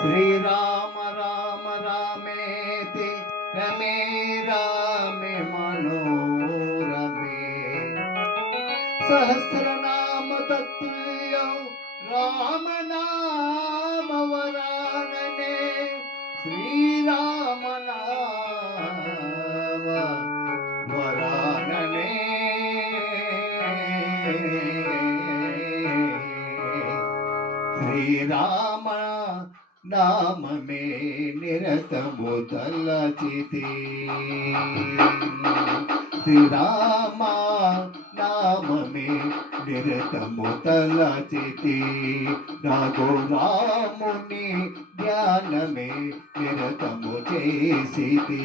శ్రీరామ రామ రామేతి రమే రామే మనోరమే సహస్రనామ తత్తుల్యం రామనామ వరాననే శ్రీరామ నామ వరాననే శ్రీరామ నామమే నిరతము తలచితి శ్రీరామ నామమే నిరతము తలచితి రాముని ధ్యానమే నిరతము చేసితి.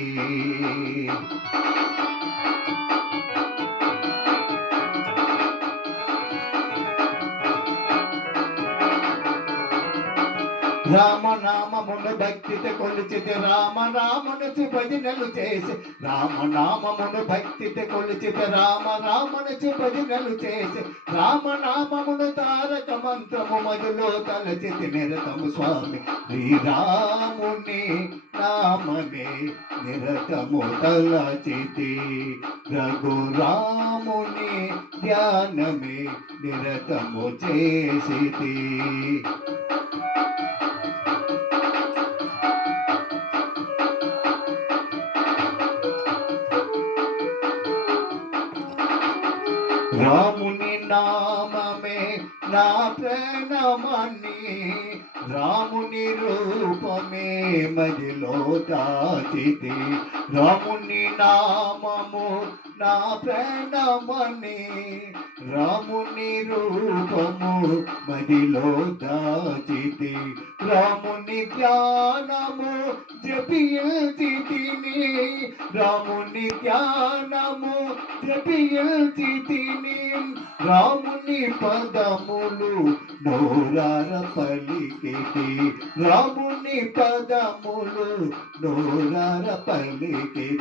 రామనామమును భక్తితో కొలిచితే రామనామను భజనలు చేసి రామనామమును భక్తితో కొలిచితే రామ రామను భజనలు చేసి రామనామమును తారక మంత్రము మధులో తలచితి నిరతము స్వామి. శ్రీరాముని నామనే నిరతము తలచితి రఘురాముని ధ్యానమే నిరతము చేసితి. రాముని నామమే నా ప్రణమని రాముని రూపమే మదిలో దాచితి రాముని నామము నా ప్రణమని. రాముని రూపము మదిలో దాచితి రాముని ధ్యానము జపియల్చితిని రాముని ధ్యానము జపియల్చితిని రాముని పదములు నోరాల పలికితి రాముని పదములు నోరాల పలికితి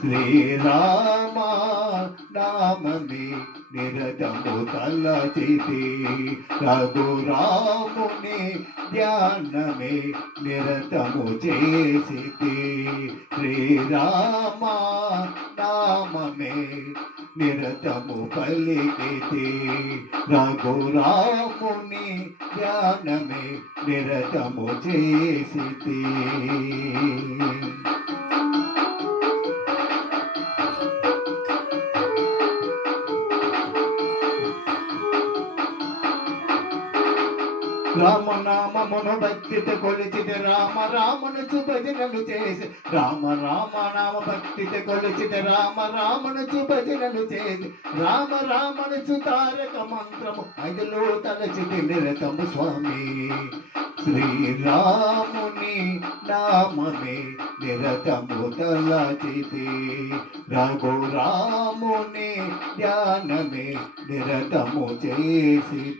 శ్రీరామ నామని నిరతము తలచితి. రఘురాముని ధ్యానమే నిరతము చేసితి. శ్రీరామ నామమే నిరతము పలికితి రఘురాముని ధ్యానమే నిరతము చేసితి. రామనామమును భక్తితో కొలిచితే రామ రామను భజనలు చేసి రామ రామ నామ భక్తితో కొలిచితే రామ రామను భజనలు చేసి రామ రామను తారక మంత్రము అదిలో తలచితి నిరతము స్వామి. శ్రీరాముని నామమే నిరతము తలచితి. రఘురాముని ధ్యానమే నిరతము చేసి